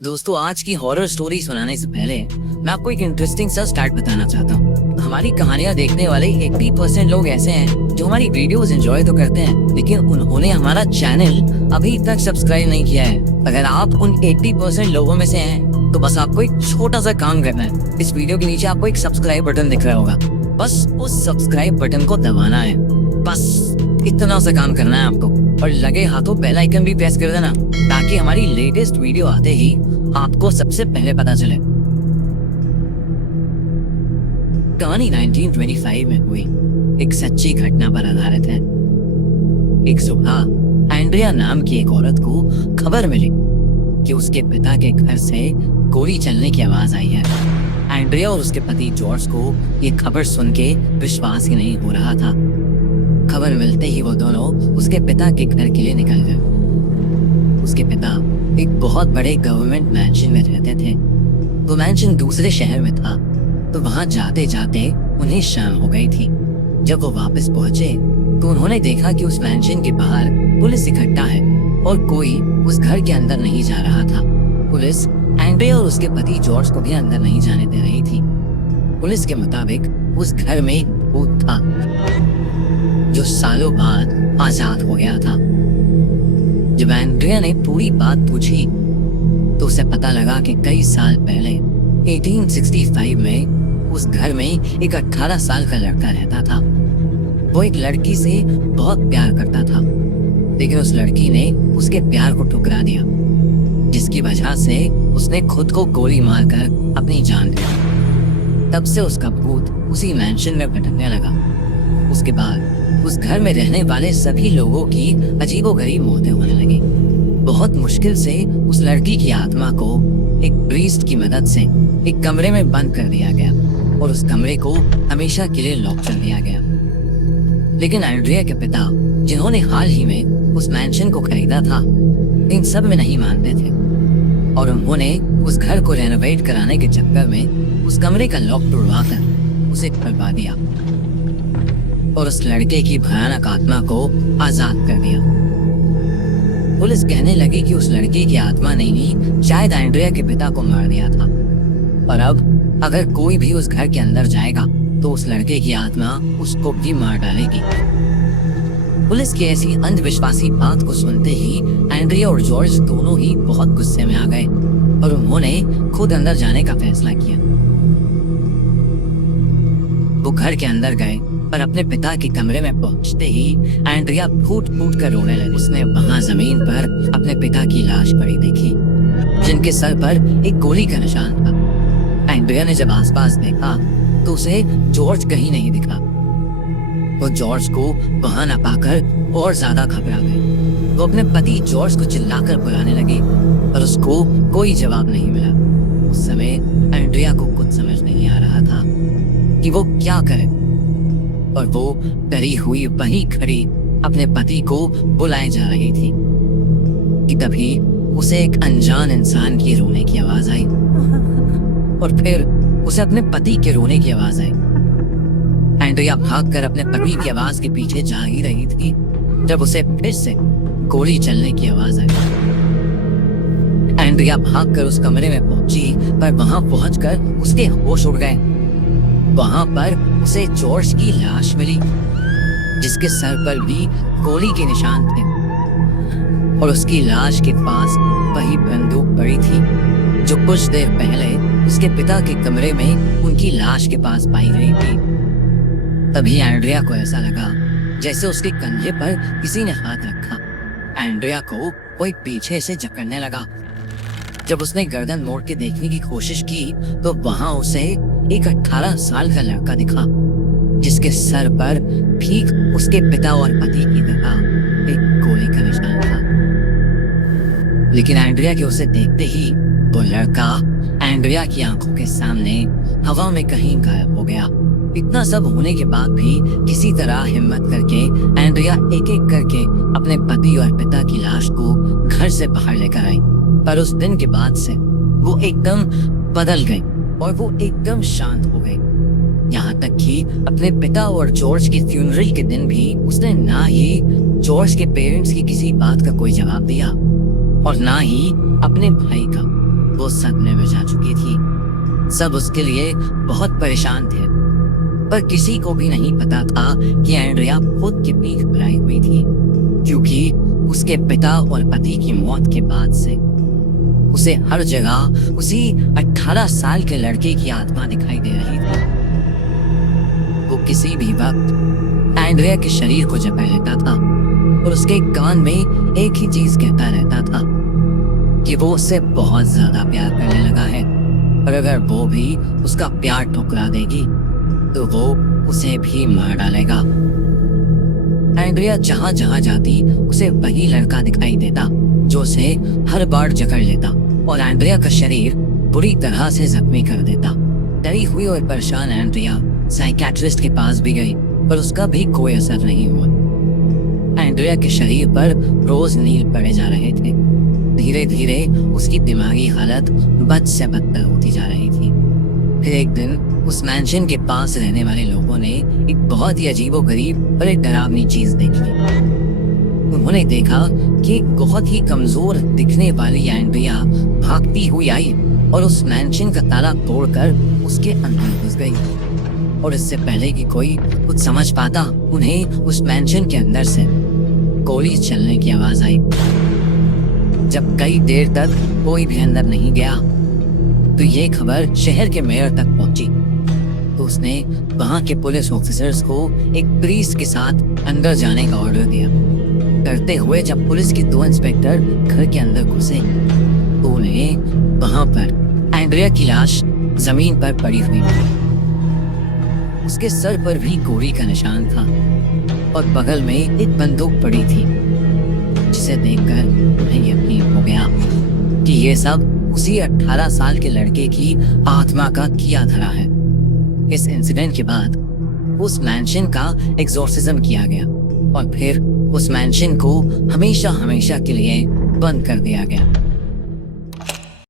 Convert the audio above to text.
दोस्तों, आज की हॉरर स्टोरी सुनाने से पहले मैं आपको एक इंटरेस्टिंग सा स्टार्ट बताना चाहता हूँ। हमारी कहानियाँ देखने वाले 80% लोग ऐसे हैं जो हमारी वीडियोस एंजॉय तो करते हैं, लेकिन उन्होंने हमारा चैनल अभी तक सब्सक्राइब नहीं किया है। अगर आप उन 80% लोगों में से हैं, तो बस आपको एक छोटा सा काम करना है। इस वीडियो के नीचे आपको एक सब्सक्राइब बटन दिख रहा होगा, बस उस सब्सक्राइब बटन को दबाना है। बस इतना सा काम करना है आपको, और लगे हाथों बेल आइकन भी प्रेस कर देना, ताकि हमारी लेटेस्ट वीडियो आते ही आपको सबसे पहले पता चले। कहानी 1925 में हुई एक सच्ची घटना पर आधारित है। एक सुबह एंड्रिया नाम की एक औरत को खबर मिली कि उसके पिता के घर से गोली चलने की आवाज आई है। एंड्रिया और उसके पति जॉर्ज को ये खबर सुन के विश्वास ही नहीं हो रहा था। खबर मिलते ही वो दोनों उसके पिता के घर के लिए निकल गए। उसके पिता एक बहुत बड़े गवर्नमेंट मैंशन में रहते थे। वो मैंशन दूसरे शहर में था, तो वहां जाते जाते उन्हें शाम हो गई थी। जब वो वापस पहुंचे तो उन्होंने देखा कि उस मैंशन के बाहर पुलिस इकट्ठा है और कोई उस घर के अंदर नहीं जा रहा था। पुलिस एंड्रे और उसके पति जॉर्ज को भी अंदर नहीं जाने दे रही थी। पुलिस के मुताबिक उस घर में एक भूत था जो सालों बाद आजाद हो गया था। जब एंड्रिया ने पूरी बात पूछी तो उसे पता लगा कि कई साल पहले 1865 में उस घर में एक 18 साल का लड़का रहता था। वो एक लड़की से बहुत प्यार करता था, लेकिन उस लड़की ने उसके प्यार को ठुकरा दिया, जिसकी वजह से उसने खुद को गोली मारकर अपनी जान दी। तब से उसका भूत उसी मैंशन में भटकने लगा। उसके बाद उस घर में रहने वाले सभी लोगों की अजीबोगरीब मौतें होने लगी। बहुत मुश्किल से उस लड़की की आत्मा को एक प्रीस्ट की मदद से एक कमरे में बंद कर दिया गया और उस कमरे को हमेशा के लिए लॉक कर दिया गया। लेकिन एंड्रिया के पिता, जिन्होंने हाल ही में उस मैंशन को खरीदा था, इन सब में नहीं मानते थे और उन्होंने उस घर को रेनोवेट कराने के चक्कर में उस कमरे का लॉक तोड़वाकर उसे खुलवा दिया और उस लड़के की भयानक आत्मा को आजाद कर दिया। पुलिस कहने लगी कि उस लड़के की आत्मा ने ही शायद एंड्रिया के पिता को मार दिया था, और अब अगर कोई भी उस घर के अंदर जाएगा तो उस लड़के की आत्मा उसको भी मार डालेगी। पुलिस की ऐसी अंधविश्वासी बात को सुनते ही एंड्रिया और जॉर्ज दोनों ही बहुत गुस्से में आ गए और उन्होंने खुद अंदर जाने का फैसला किया। वो घर के अंदर गए, पर अपने पिता के कमरे में पहुंचते ही एंड्रिया फूट फूट कर रोने लगी। उसने वहां जमीन पर अपने पिता की लाश पड़ी देखी, जिनके सर पर एक गोली का निशान था। एंड्रिया ने जब आसपास देखा तो उसे जॉर्ज कहीं नहीं दिखा। वो जॉर्ज को वहां न पाकर और ज्यादा घबरा गई। वो अपने पति जॉर्ज को चिल्लाकर बुलाने लगी, पर उसको कोई जवाब नहीं मिला। उस समय एंड्रिया को कुछ समझ नहीं आ रहा था कि वो क्या करे, और वो डरी हुई वहीं खड़ी अपने पति को बुलाए जा रही थी कि तभी उसे एक अनजान इंसान की रोने की आवाज आई, और फिर उसे अपने पति के रोने की आवाज आई। एंड्रिया भागकर अपने पति की आवाज के पीछे जा ही रही थी जब उसे फिर से गोली चलने की आवाज आई। एंड्रिया भागकर उस कमरे में पहुंची, पर वहां पहुंचकर उसके होश उड़ गए। वहां पर उसे जॉर्ज की लाश मिली, जिसके सर पर भी गोली के निशान थे, और उसकी लाश के पास वही बंदूक पड़ी थी जो कुछ देर पहले उसके पिता के कमरे में उनकी लाश के पास पाई गई थी। तभी एंड्रिया को ऐसा लगा जैसे उसके कंधे पर किसी ने हाथ रखा। एंड्रिया को कोई पीछे से जकड़ने लगा। जब उसने गर्दन मोड़ के देखने की कोशिश की तो वहां उसे एक 18 साल का लड़का दिखा, जिसके सर पर ठीक उसके पिता और पति की तरह एक गोली का निशान था। लेकिन एंड्रिया के उसे देखते ही वो लड़का एंड्रिया की आंखों के सामने हवा में कहीं गायब हो गया। इतना सब होने के बाद भी किसी तरह हिम्मत करके एंड्रिया एक एक करके अपने पति और पिता की लाश को घर से बाहर लेकर आई। पर उस दिन के बाद से वो एकदम बदल गई और वो एकदम शांत हो गई। यहाँ तक कि अपने पिता और जॉर्ज के फ्यूनरल के दिन भी उसने ना ही जॉर्ज के पेरेंट्स की किसी बात का कोई जवाब दिया और ना ही अपने भाई का। वो सदमे में जा चुकी थी। सब उसके लिए बहुत परेशान थे, पर किसी को भी नहीं पता था कि एंड्रिया खुद की पीठ पर आई हुई थी, क्योंकि उसके पिता और पति की मौत के बाद से उसे हर जगह उसी 18 साल के लड़के की आत्मा दिखाई दे रही थी। वो किसी भी वक्त एंड्रिया के शरीर को जपे लेता था और उसके कान में एक ही चीज कहता रहता था कि वो उससे बहुत ज्यादा प्यार करने लगा है, और अगर वो भी उसका प्यार ठुकरा देगी तो वो उसे भी मार डालेगा। एंड्रिया जहां जहां जाती उसे वही लड़का दिखाई देता जो उसे हर बार जकड़ लेता और एंड्रिया का शरीर बुरी तरह से जख्मी कर देता। डरी हुई और परेशान एंड्रिया साइकियाट्रिस्ट के पास भी गई, पर उसका भी कोई असर नहीं हुआ। एंड्रिया के शरीर पर रोज नील पड़े जा रहे थे। धीरे धीरे उसकी दिमागी हालत बद से बदतर होती जा रही थी। फिर एक दिन उस मैंशन के पास रहने वाले लोगों ने एक बहुत ही अजीबोगरीब और एक डरावनी चीज देखी। उन्होंने देखा कि एक बहुत ही कमजोर दिखने वाली एंड्रिया भागती हुई आई और उस मैंशन का ताला तोड़कर उसके अंदर घुस गई, और इससे पहले कि कोई कुछ समझ पाता उन्हें उस मैंशन के अंदर से गोली चलने की आवाज आई। जब कई देर तक कोई भी अंदर नहीं गया तो ये खबर शहर के मेयर तक पहुंची, तो उसने वहां के पुलिस ऑफिसर्स को एक प्रीस्ट के साथ अंदर जाने का ऑर्डर दिया। करते हुए जब पुलिस के 2 इंस्पेक्टर घर के अंदर घुसे तो उन्हें वहां पर एंड्रिया की लाश जमीन पर पड़ी हुई थी। उसके सर पर भी गोली का निशान था और बगल में एक बंदूक पड़ी थी, जिसे देखकर उन्हें यकीन हो गया कि ये सब उसी 18 साल के लड़के की आत्मा का किया धरा है। इस इंसिडेंट के बाद उस मैंशन का एग्जॉर्सिज्म किया गया और फिर उस मैंशन को हमेशा हमेशा के लिए बंद कर दिया गया।